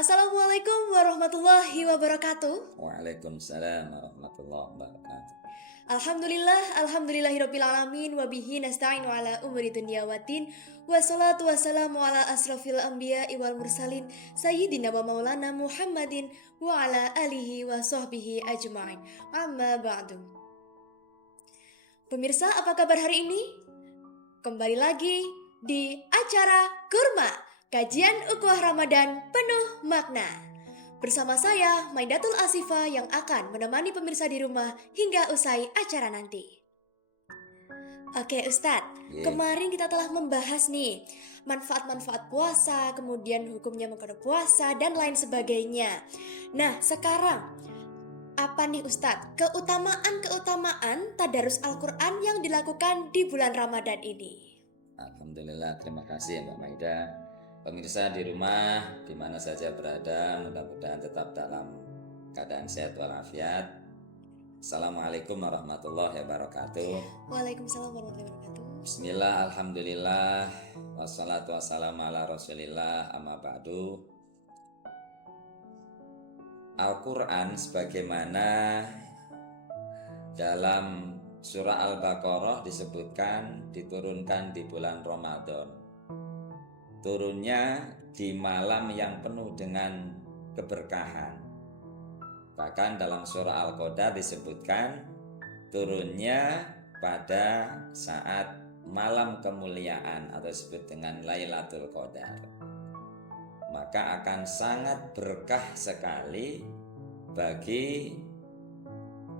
Assalamualaikum warahmatullahi wabarakatuh. Waalaikumsalam warahmatullahi wabarakatuh. Alhamdulillahirabbil alamin wa bihi nasta'inu ala umuri dunya waddin. Wassalatu wassalamu ala asrofil anbiya'i wal mursalin sayyidina wa maulana Muhammadin wa ala alihi wa sahbihi ajma'in. Amma ba'du. Pemirsa, apa kabar hari ini? Kembali lagi di acara Kurma, kajian ukhuwah Ramadan penuh makna. Bersama saya, Maidatul Asifa yang akan menemani pemirsa di rumah hingga usai acara nanti. Oke Ustadz, kemarin kita telah membahas nih manfaat-manfaat puasa, kemudian hukumnya mengkodok puasa, dan lain sebagainya. Nah, sekarang apa nih Ustadz keutamaan tadarus Al-Quran yang dilakukan di bulan Ramadan ini? Alhamdulillah, terima kasih Mbak Maida. Pemirsa di rumah, di mana saja berada, mudah-mudahan tetap dalam keadaan sehat walafiat. Assalamualaikum warahmatullahi wabarakatuh. Waalaikumsalam warahmatullahi wabarakatuh. Bismillah, alhamdulillah, wassalatu wassalamu ala rasulillah, amma ba'du. Al-Quran sebagaimana dalam surah Al-Baqarah disebutkan diturunkan di bulan Ramadan. Turunnya di malam yang penuh dengan keberkahan. Bahkan dalam surah Al-Qadar disebutkan turunnya pada saat malam kemuliaan atau disebut dengan Lailatul Qadar. Maka akan sangat berkah sekali bagi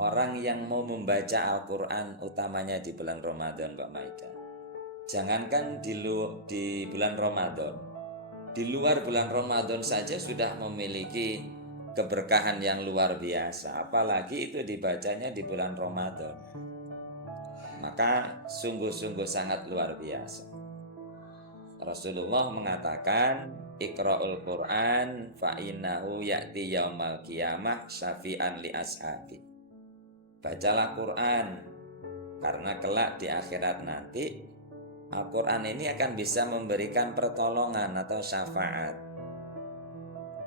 orang yang mau membaca Al-Quran, utamanya di bulan Ramadan, Mbak Maida. Jangankan di bulan Ramadan, di luar bulan Ramadan saja sudah memiliki keberkahan yang luar biasa, apalagi itu dibacanya di bulan Ramadan. Maka sungguh-sungguh sangat luar biasa. Rasulullah mengatakan, Iqra'ul Qur'an fa innahu ya'ti yaumal qiyamah syafi'an li ashabi. Bacalah Quran, karena kelak di akhirat nanti Al-Quran ini akan bisa memberikan pertolongan atau syafaat.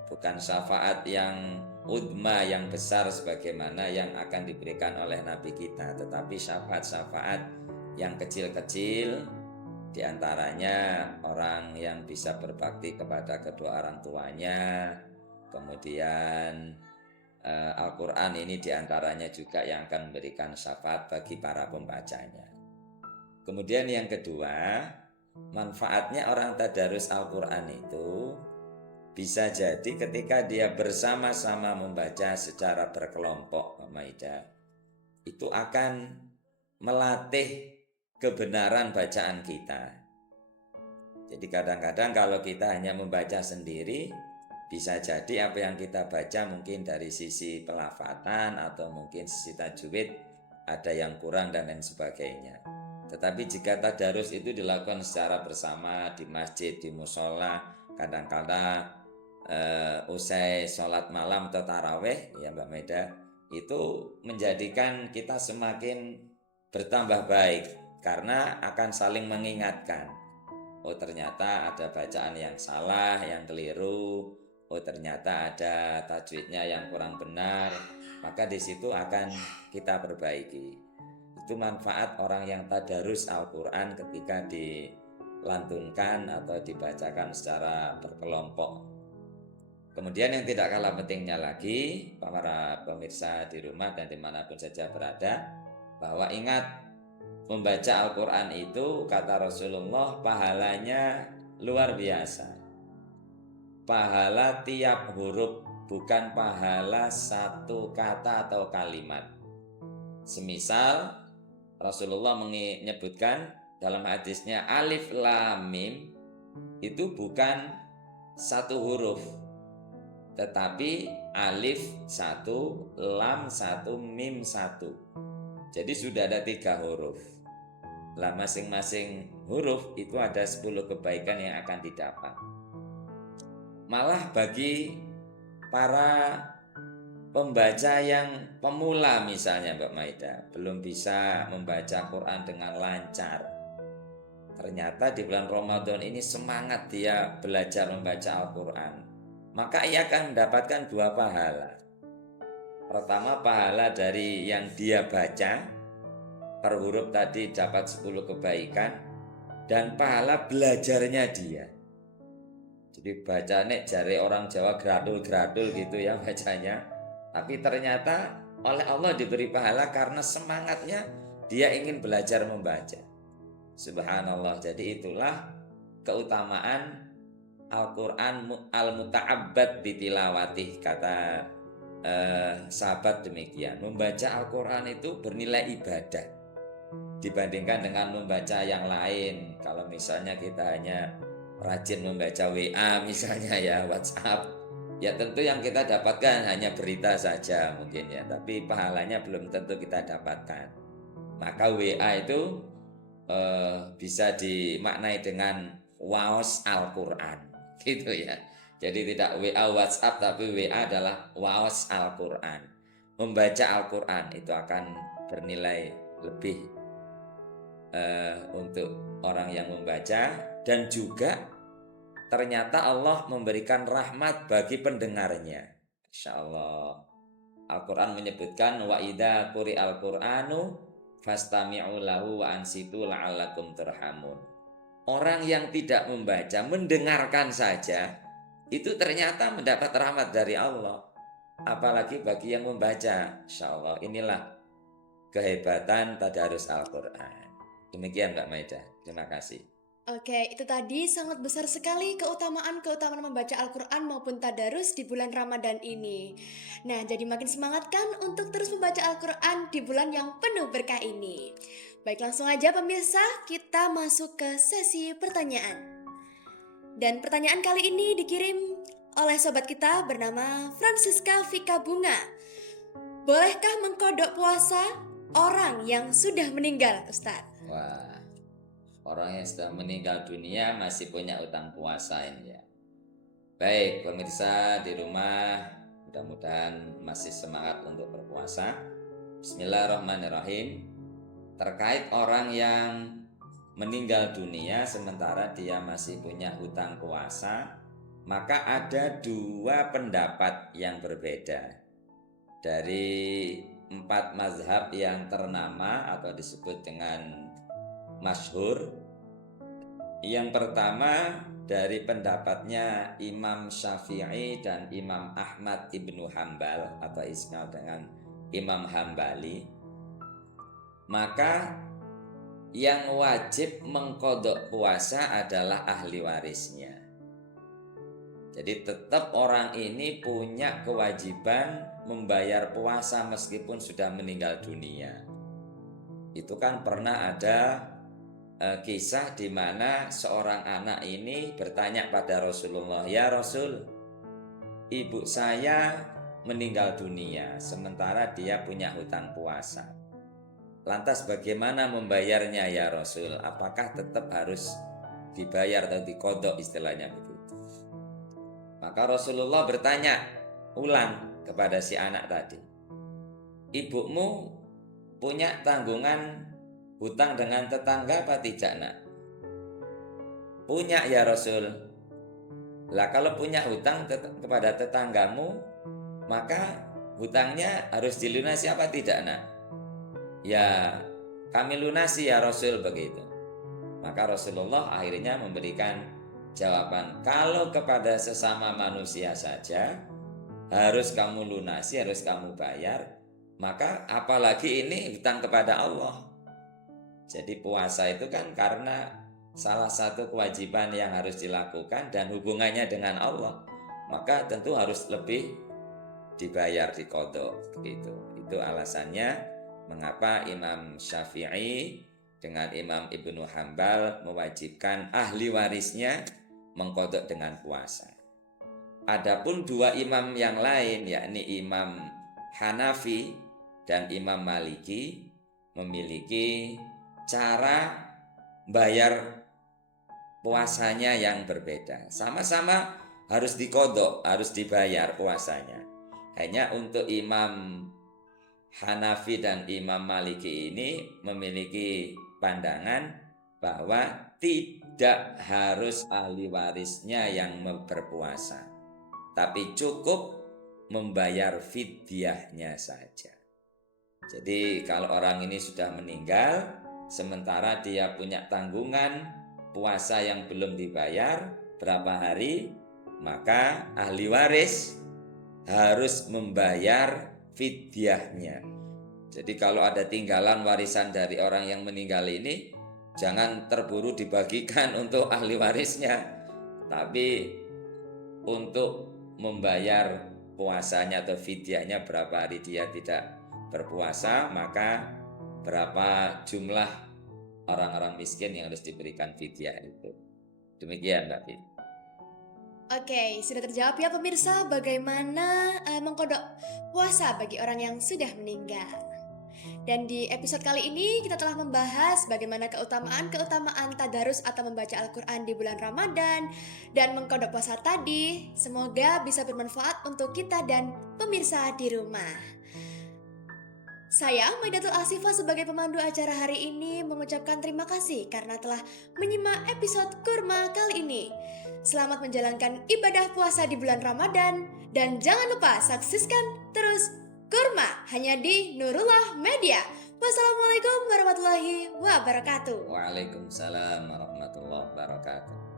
Bukan syafaat yang udma, yang besar sebagaimana yang akan diberikan oleh Nabi kita, tetapi syafaat-syafaat yang kecil-kecil, diantaranya orang yang bisa berbakti kepada kedua orang tuanya. Kemudian Al-Quran ini diantaranya juga yang akan memberikan syafaat bagi para pembacanya. Kemudian yang kedua, manfaatnya orang tadarus Al-Quran itu bisa jadi ketika dia bersama-sama membaca secara berkelompok, Maida, itu akan melatih kebenaran bacaan kita. Jadi kadang-kadang kalau kita hanya membaca sendiri, bisa jadi apa yang kita baca mungkin dari sisi pelafatan atau mungkin sisi tajwid ada yang kurang dan lain sebagainya. Tetapi jika tadarus itu dilakukan secara bersama di masjid, di musola, kadang-kadang usai sholat malam atau taraweh, ya Mbak Maida, itu menjadikan kita semakin bertambah baik karena akan saling mengingatkan. Oh ternyata ada bacaan yang salah, yang keliru. Oh ternyata ada tajwidnya yang kurang benar. Maka di situ akan kita perbaiki. Itu manfaat orang yang tadarus Al-Quran ketika dilantunkan atau dibacakan secara berkelompok. Kemudian yang tidak kalah pentingnya lagi, para pemirsa di rumah dan dimanapun saja berada, bahwa ingat, membaca Al-Quran itu kata Rasulullah pahalanya luar biasa. Pahala tiap huruf, bukan pahala satu kata atau kalimat. Semisal Rasulullah menyebutkan dalam hadisnya alif lam mim itu bukan satu huruf, tetapi alif satu, lam satu, mim satu. Jadi sudah ada 3 huruf. Lah masing-masing huruf itu ada 10 kebaikan yang akan didapat. Malah bagi para pembaca yang pemula misalnya Mbak Maida, belum bisa membaca Quran dengan lancar, ternyata di bulan Ramadan ini semangat dia belajar membaca Al-Quran. maka ia akan mendapatkan 2 pahala. Pertama, pahala dari yang dia baca, per huruf tadi dapat 10 kebaikan, dan pahala belajarnya dia. Jadi bacanya jari orang Jawa gradul-gradul gitu ya bacanya, tapi ternyata oleh Allah diberi pahala karena semangatnya dia ingin belajar membaca. Subhanallah. Jadi itulah keutamaan Al-Quran al-muta'abbad bitilawatih, kata sahabat demikian. Membaca Al-Quran itu bernilai ibadah dibandingkan dengan membaca yang lain. Kalau misalnya kita hanya rajin membaca WA misalnya ya, WhatsApp, ya tentu yang kita dapatkan hanya berita saja mungkin ya, tapi pahalanya belum tentu kita dapatkan. Maka WA itu bisa dimaknai dengan waos Al-Quran gitu ya. Jadi tidak WA WhatsApp, tapi WA adalah waos Al-Quran. Membaca Al-Quran itu akan bernilai lebih untuk orang yang membaca, dan juga ternyata Allah memberikan rahmat bagi pendengarnya. Insya Allah. Al-Quran menyebutkan wa idza quri'al Qur'anu fastami'u lahu wa ansitu la'allakum turhamun. Orang yang tidak membaca, mendengarkan saja, itu ternyata mendapat rahmat dari Allah. Apalagi bagi yang membaca. Insya Allah, inilah kehebatan tadarus Al-Quran. Demikian Mbak Maida, terima kasih. Oke, itu tadi sangat besar sekali keutamaan membaca Al-Quran maupun tadarus di bulan Ramadan ini. Nah, jadi makin semangat kan untuk terus membaca Al-Quran di bulan yang penuh berkah ini. Baik, langsung aja pemirsa, kita masuk ke sesi pertanyaan. Dan pertanyaan kali ini dikirim oleh sobat kita bernama Francisca Vika Bunga. Bolehkah mengkodok puasa orang yang sudah meninggal, Ustadz? Wah, orang yang sudah meninggal dunia masih punya utang puasa ini ya. Baik, pemirsa di rumah, mudah-mudahan masih semangat untuk berpuasa. Bismillahirrahmanirrahim. Terkait orang yang meninggal dunia sementara dia masih punya hutang puasa, maka ada 2 pendapat yang berbeda dari 4 mazhab yang ternama atau disebut dengan masyhur. Yang pertama dari pendapatnya Imam Syafi'i dan Imam Ahmad ibnu Hambal atau dikenal dengan Imam Hambali. Maka yang wajib mengkodok puasa adalah ahli warisnya. Jadi tetap orang ini punya kewajiban membayar puasa meskipun sudah meninggal dunia. Itu kan pernah ada kisah di mana seorang anak ini bertanya pada Rasulullah, "Ya Rasul, ibu saya meninggal dunia sementara dia punya hutang puasa. Lantas bagaimana membayarnya ya Rasul? Apakah tetap harus dibayar atau dikodok istilahnya begitu?" Maka Rasulullah bertanya ulang kepada si anak tadi, "Ibumu punya tanggungan hutang dengan tetangga apa tidak nak?" "Punya ya Rasul." "Lah kalau punya hutang kepada tetanggamu, maka hutangnya harus dilunasi apa tidak nak?" "Ya kami lunasi ya Rasul," begitu. Maka Rasulullah akhirnya memberikan jawaban, kalau kepada sesama manusia saja harus kamu lunasi, harus kamu bayar, maka apalagi ini hutang kepada Allah. Jadi puasa itu kan karena salah satu kewajiban yang harus dilakukan dan hubungannya dengan Allah, maka tentu harus lebih dibayar, dikodok gitu. Itu alasannya mengapa Imam Syafi'i dengan Imam Ibnu Hambal mewajibkan ahli warisnya mengkodok dengan puasa. Adapun 2 imam yang lain, yakni Imam Hanafi dan Imam Maliki, memiliki cara bayar puasanya yang berbeda. Sama-sama harus dikodok, harus dibayar puasanya. Hanya untuk Imam Hanafi dan Imam Maliki ini memiliki pandangan bahwa tidak harus ahli warisnya yang berpuasa. tapi cukup membayar fidyahnya saja. Jadi kalau orang ini sudah meninggal, sementara dia punya tanggungan puasa yang belum dibayar berapa hari, maka ahli waris harus membayar fidyahnya. Jadi kalau ada tinggalan warisan dari orang yang meninggal ini, jangan terburu dibagikan untuk ahli warisnya, tapi untuk membayar puasanya atau fidyahnya berapa hari dia tidak berpuasa, maka berapa jumlah orang-orang miskin yang harus diberikan fidyah itu. Demikian Mbak Fit. Oke, sudah terjawab ya pemirsa bagaimana mengkodok puasa bagi orang yang sudah meninggal. Dan di episode kali ini kita telah membahas bagaimana keutamaan tadarus atau membaca Al-Quran di bulan Ramadan dan mengkodok puasa tadi. Semoga bisa bermanfaat untuk kita dan pemirsa di rumah. Saya, Maidatul Asifah sebagai pemandu acara hari ini mengucapkan terima kasih karena telah menyimak episode Kurma kali ini. Selamat menjalankan ibadah puasa di bulan Ramadan dan jangan lupa saksikan terus Kurma hanya di Nurullah Media. Wassalamualaikum warahmatullahi wabarakatuh. Waalaikumsalam warahmatullahi wabarakatuh.